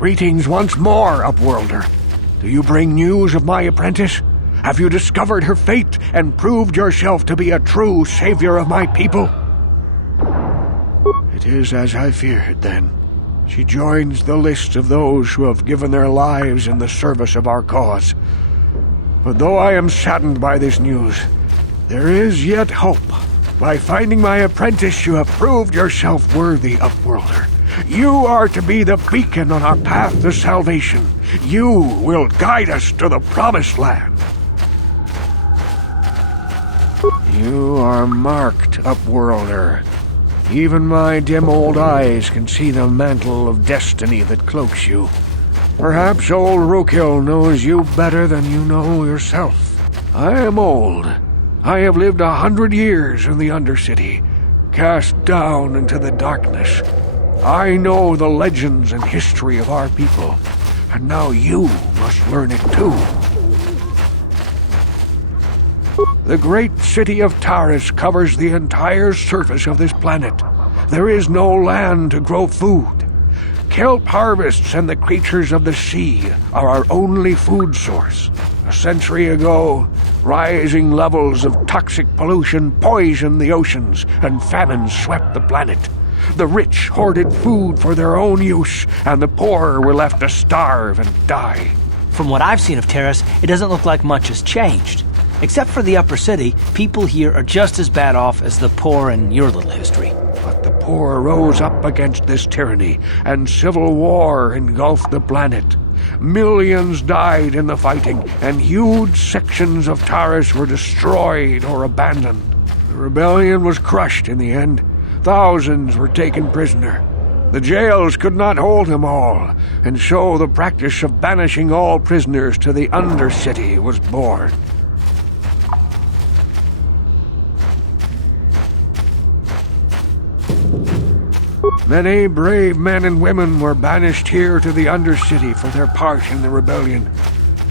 Greetings once more, Upworlder. Do you bring news of my apprentice? Have you discovered her fate and proved yourself to be a true savior of my people? It is as I feared, then. She joins the list of those who have given their lives in the service of our cause. But though I am saddened by this news, there is yet hope. By finding my apprentice, you have proved yourself worthy, Upworlder. You are to be the beacon on our path to salvation. You will guide us to the Promised Land. You are marked, Upworlder. Even my dim old eyes can see the mantle of destiny that cloaks you. Perhaps old Rookhill knows you better than you know yourself. I am old. I have lived 100 years in the Undercity, cast down into the darkness. I know the legends and history of our people, and now you must learn it too. The great city of Taris covers the entire surface of this planet. There is no land to grow food. Kelp harvests and the creatures of the sea are our only food source. A century ago, rising levels of toxic pollution poisoned the oceans and famine swept the planet. The rich hoarded food for their own use, and the poor were left to starve and die. From what I've seen of Terrace, it doesn't look like much has changed. Except for the upper city, people here are just as bad off as the poor in your little history. But the poor rose up against this tyranny, and civil war engulfed the planet. Millions died in the fighting, and huge sections of Taris were destroyed or abandoned. The rebellion was crushed in the end. Thousands were taken prisoner. The jails could not hold them all, and so the practice of banishing all prisoners to the Undercity was born. Many brave men and women were banished here to the Undercity for their part in the rebellion.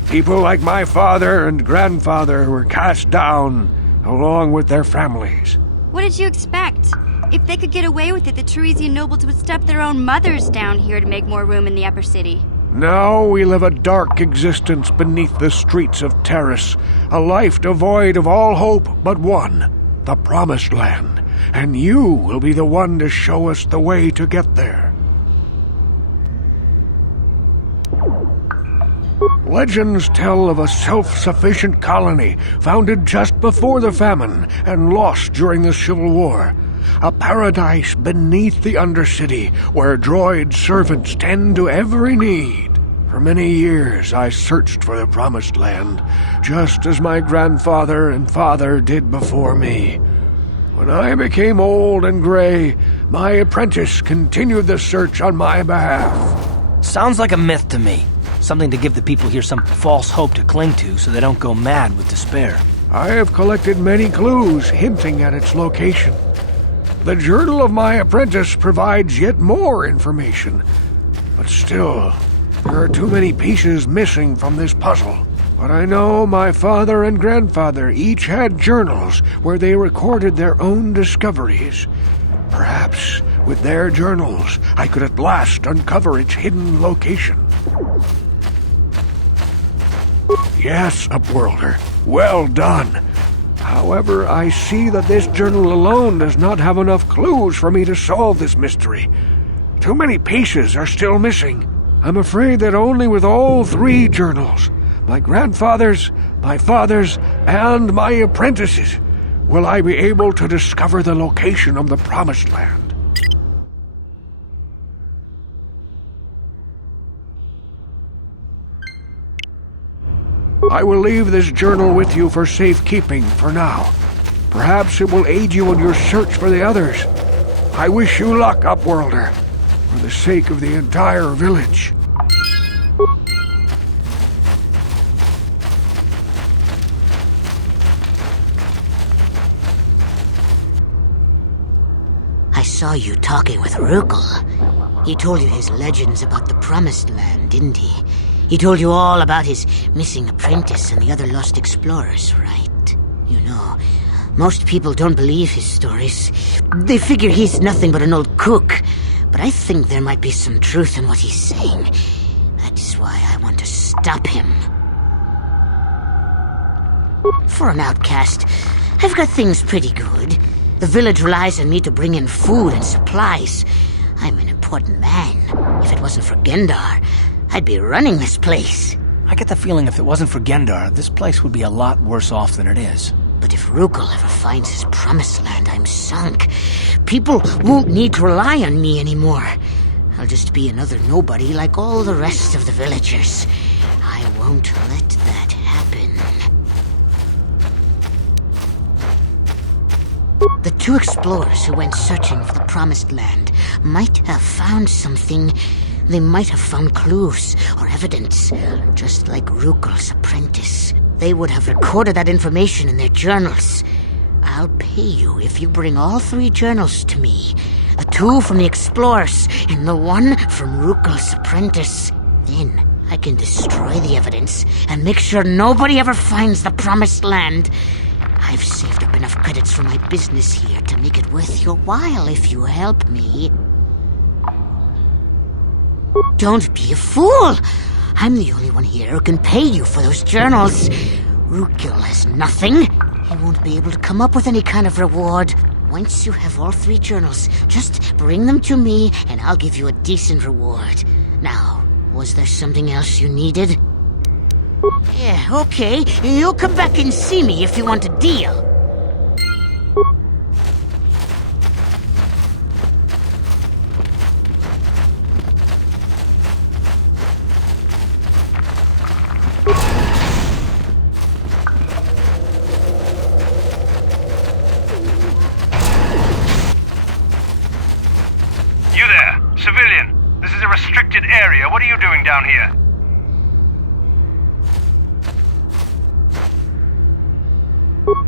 People like my father and grandfather were cast down, along with their families. What did you expect? If they could get away with it, the Teresian nobles would step their own mothers down here to make more room in the upper city. Now we live a dark existence beneath the streets of Taris, a life devoid of all hope but one, the Promised Land, and you will be the one to show us the way to get there. Legends tell of a self-sufficient colony founded just before the famine and lost during the Civil War. A paradise beneath the Undercity where droid servants tend to every need. For many years I searched for the Promised Land, just as my grandfather and father did before me. When I became old and gray, my apprentice continued the search on my behalf. Sounds like a myth to me. Something to give the people here some false hope to cling to so they don't go mad with despair. I have collected many clues hinting at its location. The journal of my apprentice provides yet more information. But still, there are too many pieces missing from this puzzle. But I know my father and grandfather each had journals where they recorded their own discoveries. Perhaps, with their journals, I could at last uncover its hidden location. Yes, Upworlder, well done. However, I see that this journal alone does not have enough clues for me to solve this mystery. Too many pieces are still missing. I'm afraid that only with all three journals, my grandfather's, my father's, and my apprentice's, will I be able to discover the location of the Promised Land. I will leave this journal with you for safekeeping for now. Perhaps it will aid you in your search for the others. I wish you luck, Upworlder, for the sake of the entire village. I saw you talking with Rukel. He told you his legends about the Promised Land, didn't he? He told you all about his missing apprentice and the other lost explorers, right? You know, most people don't believe his stories. They figure he's nothing but an old cook. But I think there might be some truth in what he's saying. That's why I want to stop him. For an outcast, I've got things pretty good. The village relies on me to bring in food and supplies. I'm an important man. If it wasn't for Gendar, I'd be running this place. I get the feeling if it wasn't for Gendar, this place would be a lot worse off than it is. But if Rukul ever finds his promised land, I'm sunk. People won't need to rely on me anymore. I'll just be another nobody like all the rest of the villagers. I won't let that happen. The two explorers who went searching for the promised land might have found something. They might have found clues or evidence, just like Rukul's apprentice. They would have recorded that information in their journals. I'll pay you if you bring all 3 journals to me. The 2 from the explorers and the 1 from Rukul's apprentice. Then I can destroy the evidence and make sure nobody ever finds the promised land. I've saved up enough credits for my business here to make it worth your while if you help me. Don't be a fool! I'm the only one here who can pay you for those journals. Rukul has nothing. He won't be able to come up with any kind of reward. Once you have all 3 journals, just bring them to me and I'll give you a decent reward. Now, was there something else you needed? Yeah, okay. You'll come back and see me if you want a deal. You there, civilian. This is a restricted area. What are you doing down here?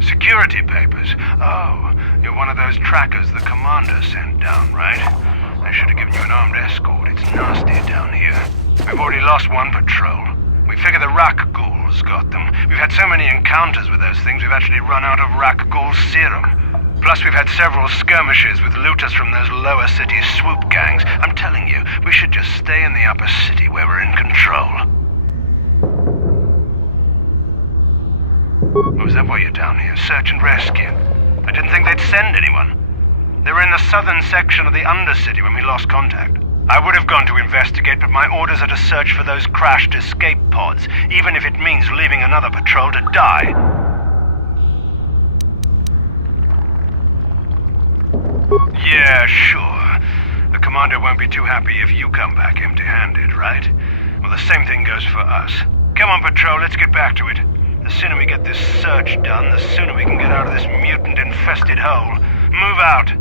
Security papers. Oh, you're one of those trackers the commander sent down, right? I should have given you an armed escort. It's nasty down here. We've already lost one patrol. We figure the Rak ghouls got them. We've had so many encounters with those things, we've actually run out of Rak ghoul serum. Plus, we've had several skirmishes with looters from those lower city swoop gangs. I'm telling you, we should just stay in the upper city where we're in control. Oh, is that why you're down here? Search and rescue? I didn't think they'd send anyone. They were in the southern section of the Undercity when we lost contact. I would have gone to investigate, but my orders are to search for those crashed escape pods, even if it means leaving another patrol to die. Yeah, sure. The commander won't be too happy if you come back empty-handed, right? Well, the same thing goes for us. Come on, patrol, let's get back to it. The sooner we get this search done, the sooner we can get out of this mutant-infested hole. Move out!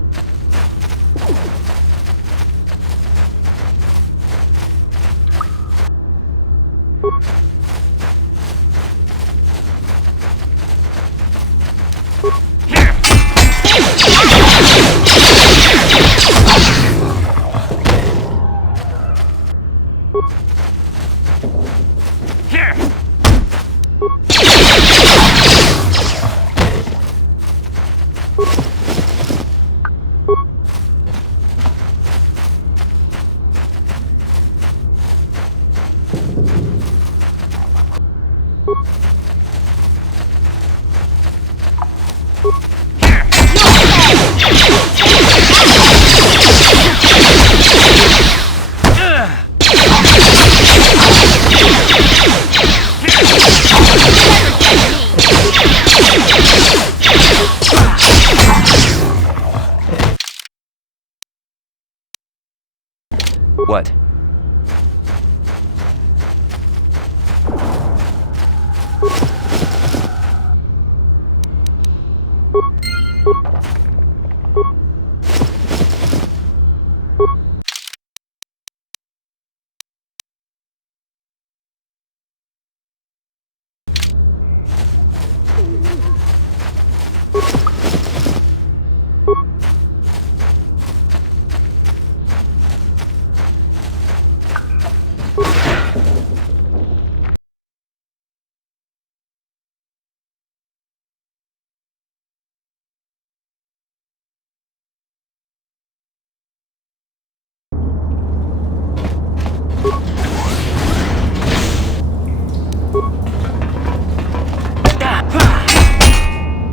What?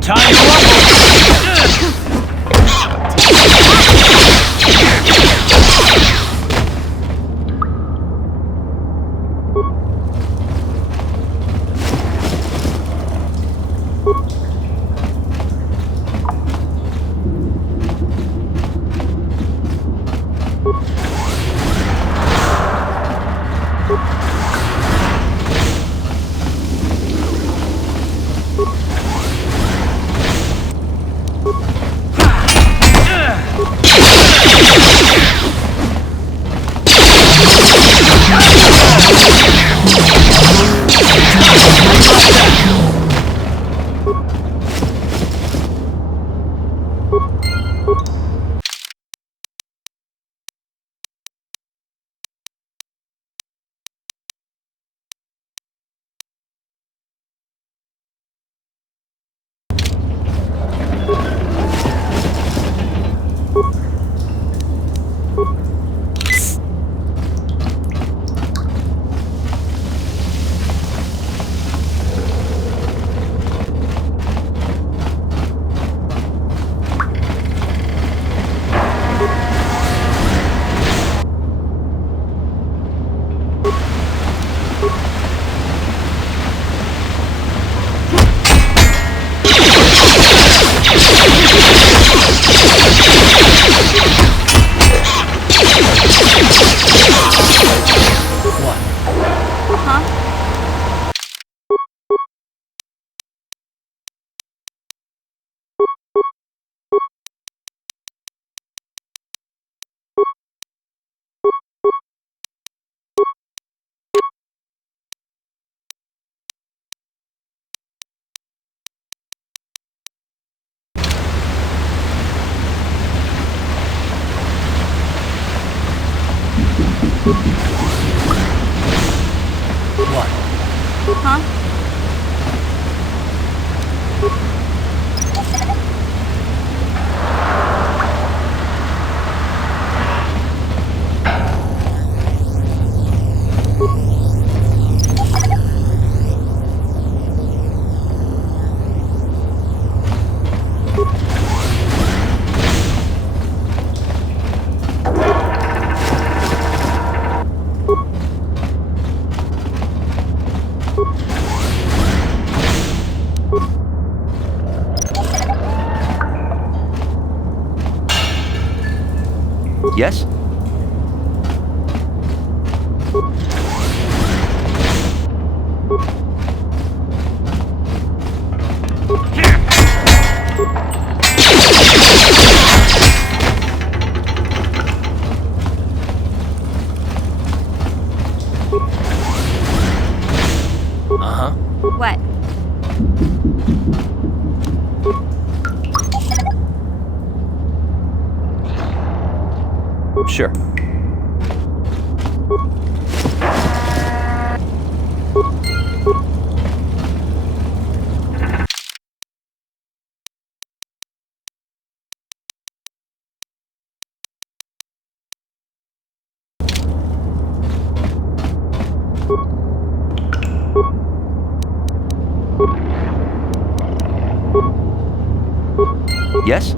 Time to rumble! What? Huh? Yes? Uh-huh. What? Sure. Yes?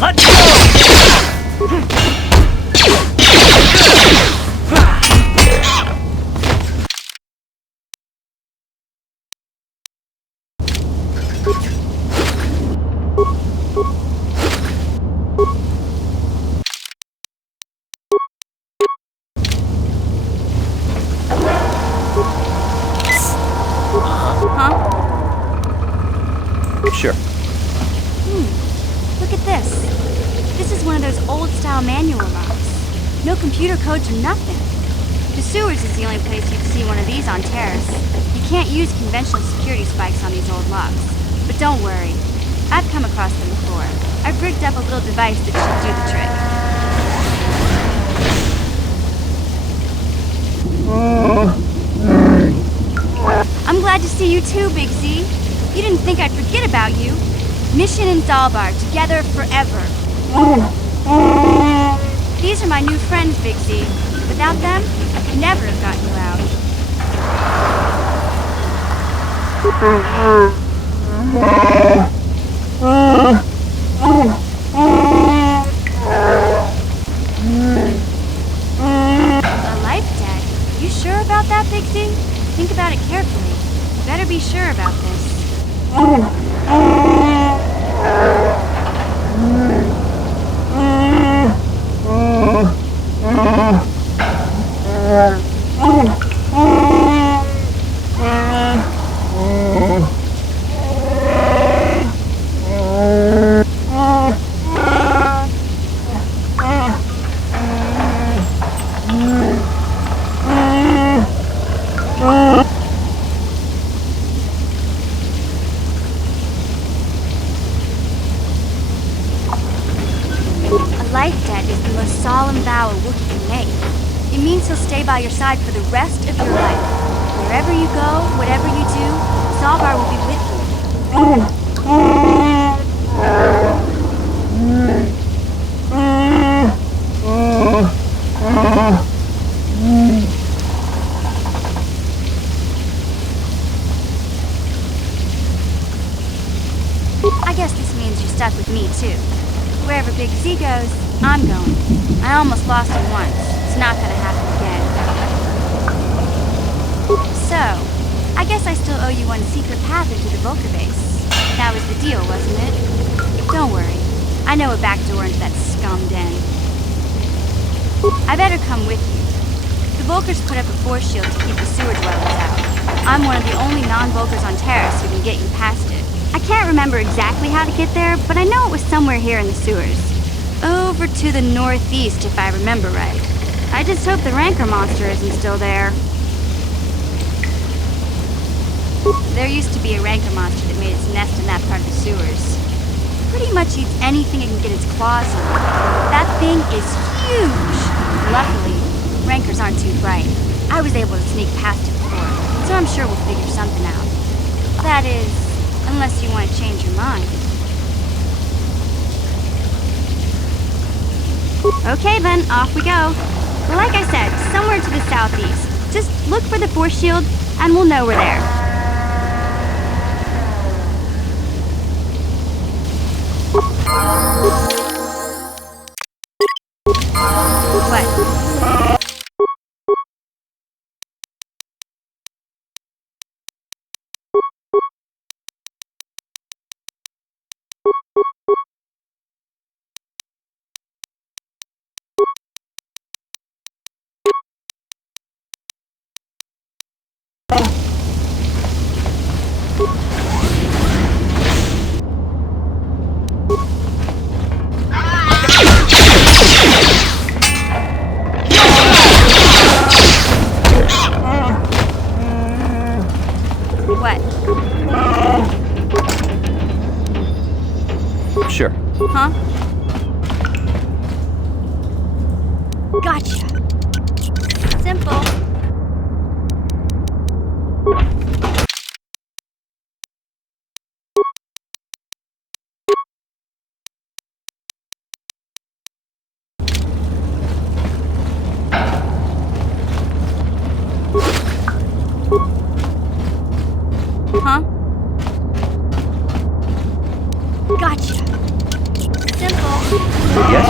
Let's go! Huh? Sure. Look at this. This is one of those old-style manual locks. No computer codes or nothing. The sewers is the only place you'd see one of these on Terrace. You can't use conventional security spikes on these old locks. But don't worry. I've come across them before. I've rigged up a little device that should do the trick. I'm glad to see to you too, Big Z. You didn't think I'd forget about you. Mission and Zalbar, together forever. These are my new friends, Big Z. Without them, I could never have gotten you out. A life debt? You sure about that, Big Z? Think about it carefully. You better be sure about this. Life debt is the most solemn vow a Wookiee can make. It means he'll stay by your side for the rest of your life. Wherever you go, whatever you do, Zalbar will be with you. I guess this means you're stuck with me, too. Wherever Big Z goes, I'm going. I almost lost him once. It's not gonna happen again. So, I guess I still owe you one secret path into the Vulcar base. That was the deal, wasn't it? Don't worry. I know a back door into that scum den. I better come with you. The Vulcars put up a force shield to keep the sewer dwellers out. I'm one of the only non-Vulcars on Terrace who can get you past it. I can't remember exactly how to get there, but I know it was somewhere here in the sewers. Over to the northeast, if I remember right. I just hope the rancor monster isn't still there. There used to be a rancor monster that made its nest in that part of the sewers. Pretty much eats anything it can get its claws on. That thing is huge! Luckily, rancors aren't too bright. I was able to sneak past it before, so I'm sure we'll figure something out. That is, unless you want to change your mind. Okay then, off we go. Like I said, somewhere to the southeast. Just look for the force shield, and we'll know we're there. What? What? Sure. Huh? Gotcha. Simple. Huh? Gotcha. Simple. Yes?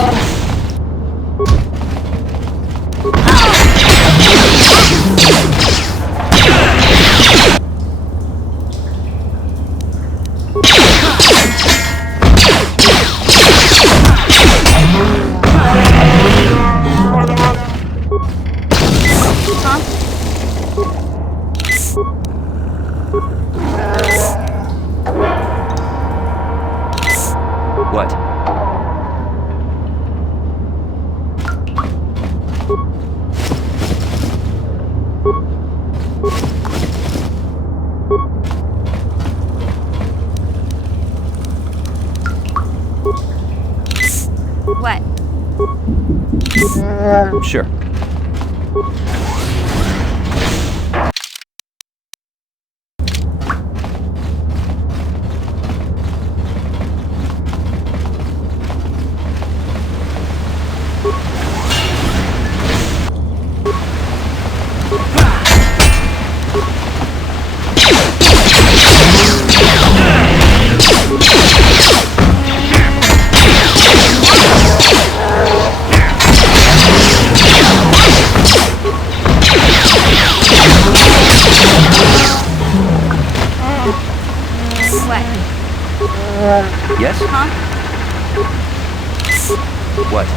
Huh? What? What? Sure. Yes? Huh? What?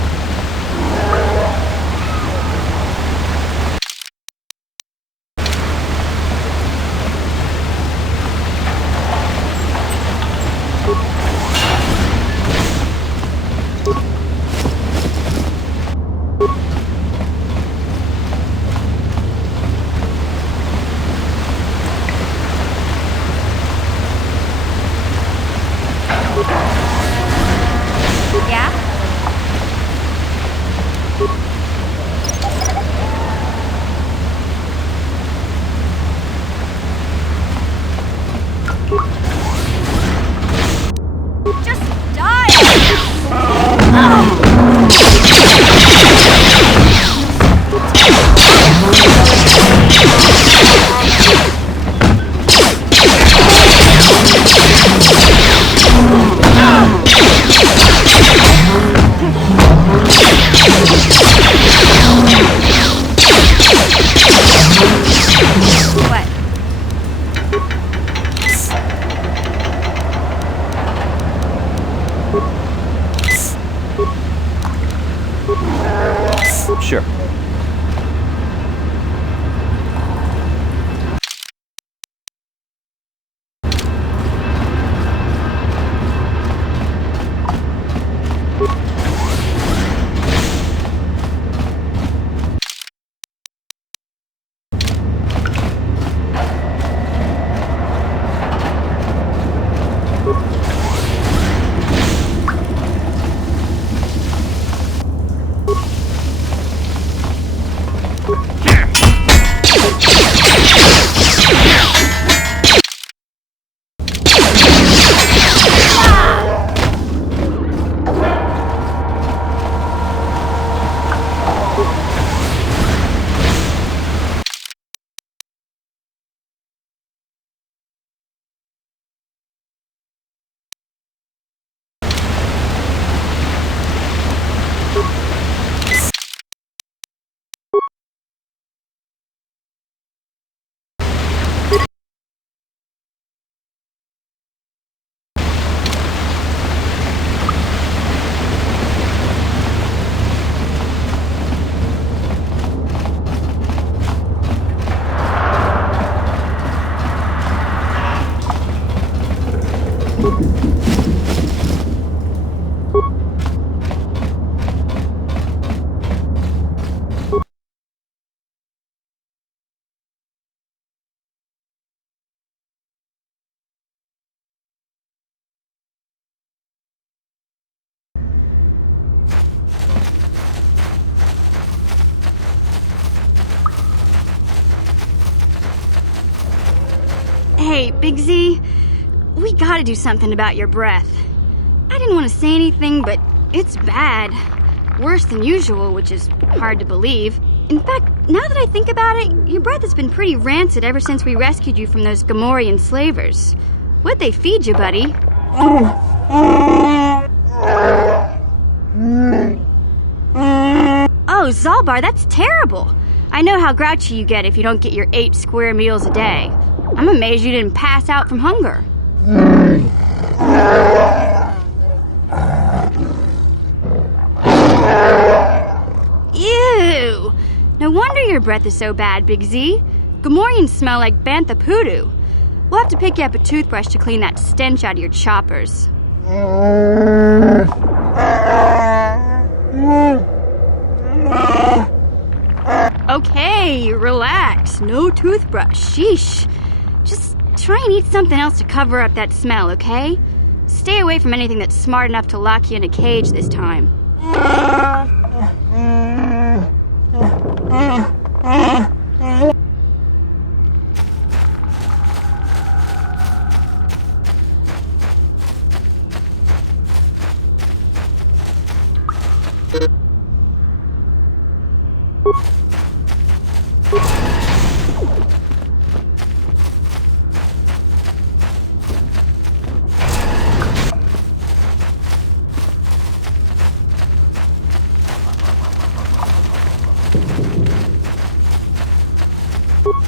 Yeah? Just die! What? Sure. Hey, Big Z, we gotta do something about your breath. I didn't want to say anything, but it's bad. Worse than usual, which is hard to believe. In fact, now that I think about it, your breath has been pretty rancid ever since we rescued you from those Gamorrean slavers. What'd they feed you, buddy? Oh, Zalbar, that's terrible. I know how grouchy you get if you don't get your 8 square meals a day. I'm amazed you didn't pass out from hunger. Ew! No wonder your breath is so bad, Big Z. Gamorreans smell like bantha poodoo. We'll have to pick you up a toothbrush to clean that stench out of your choppers. Okay, relax. No toothbrush. Sheesh. Just try and eat something else to cover up that smell, okay? Stay away from anything that's smart enough to lock you in a cage this time.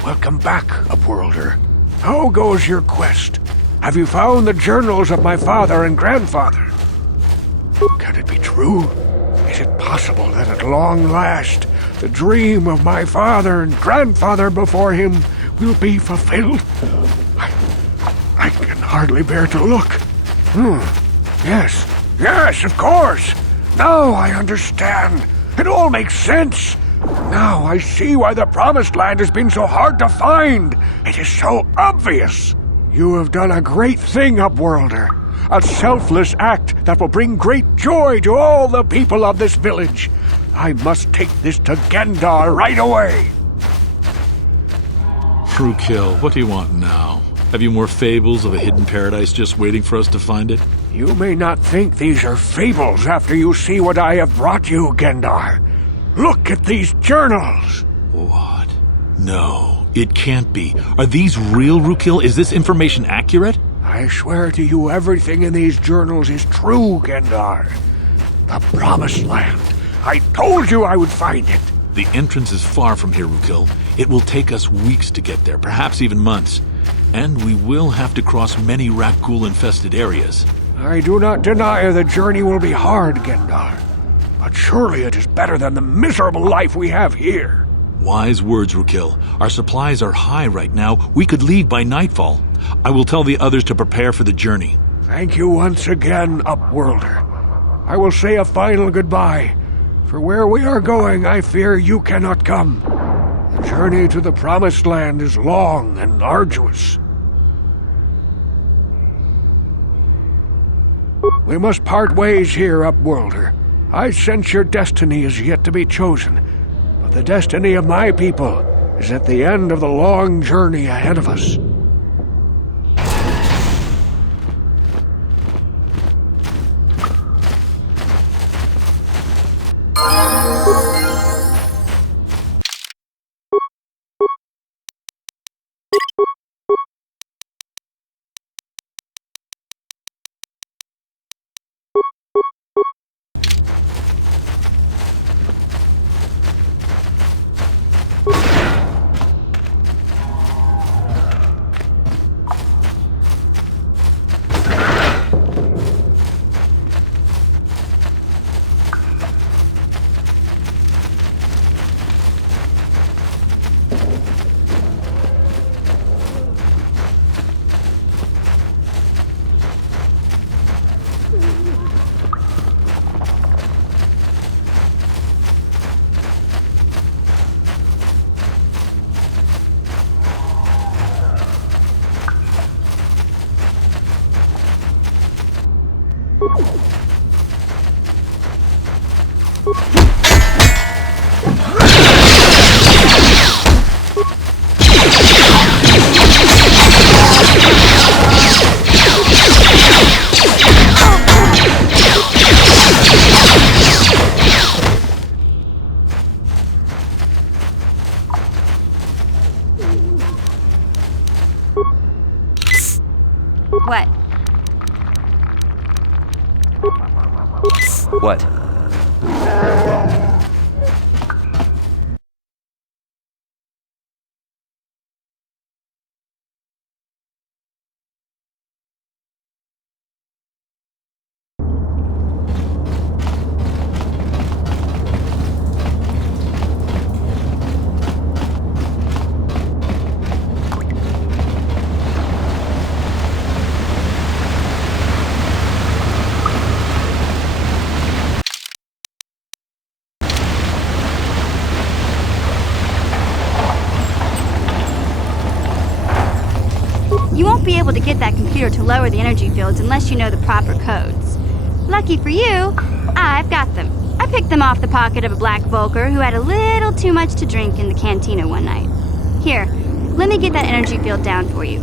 Welcome back, Upworlder. How goes your quest? Have you found the journals of my father and grandfather? Can it be true? Is it possible that at long last, the dream of my father and grandfather before him will be fulfilled? I can hardly bear to look. Yes, of course. Now I understand. It all makes sense. Now I see why the Promised Land has been so hard to find. It is so obvious. You have done a great thing, Upworlder. A selfless act that will bring great joy to all the people of this village. I must take this to Gendar right away. Rukil, what do you want now? Have you more fables of a hidden paradise just waiting for us to find it? You may not think these are fables after you see what I have brought you, Gendar. Look at these journals. What? No, it can't be. Are these real, Rukil? Is this information accurate? I swear to you everything in these journals is true, Gendar. The Promised Land. I told you I would find it. The entrance is far from here, Rukil. It will take us weeks to get there, perhaps even months. And we will have to cross many Rakghoul-infested areas. I do not deny the journey will be hard, Gendar. But surely it is better than the miserable life we have here. Wise words, Rukil. Our supplies are high right now. We could leave by nightfall. I will tell the others to prepare for the journey. Thank you once again, Upworlder. I will say a final goodbye. For where we are going, I fear you cannot come. The journey to the Promised Land is long and arduous. We must part ways here, Upworlder. I sense your destiny is yet to be chosen, but the destiny of my people is at the end of the long journey ahead of us. What? What? You won't be able to get that computer to lower the energy fields unless you know the proper codes. Lucky for you, I've got them. I picked them off the pocket of a black Volker who had a little too much to drink in the cantina one night. Here, let me get that energy field down for you.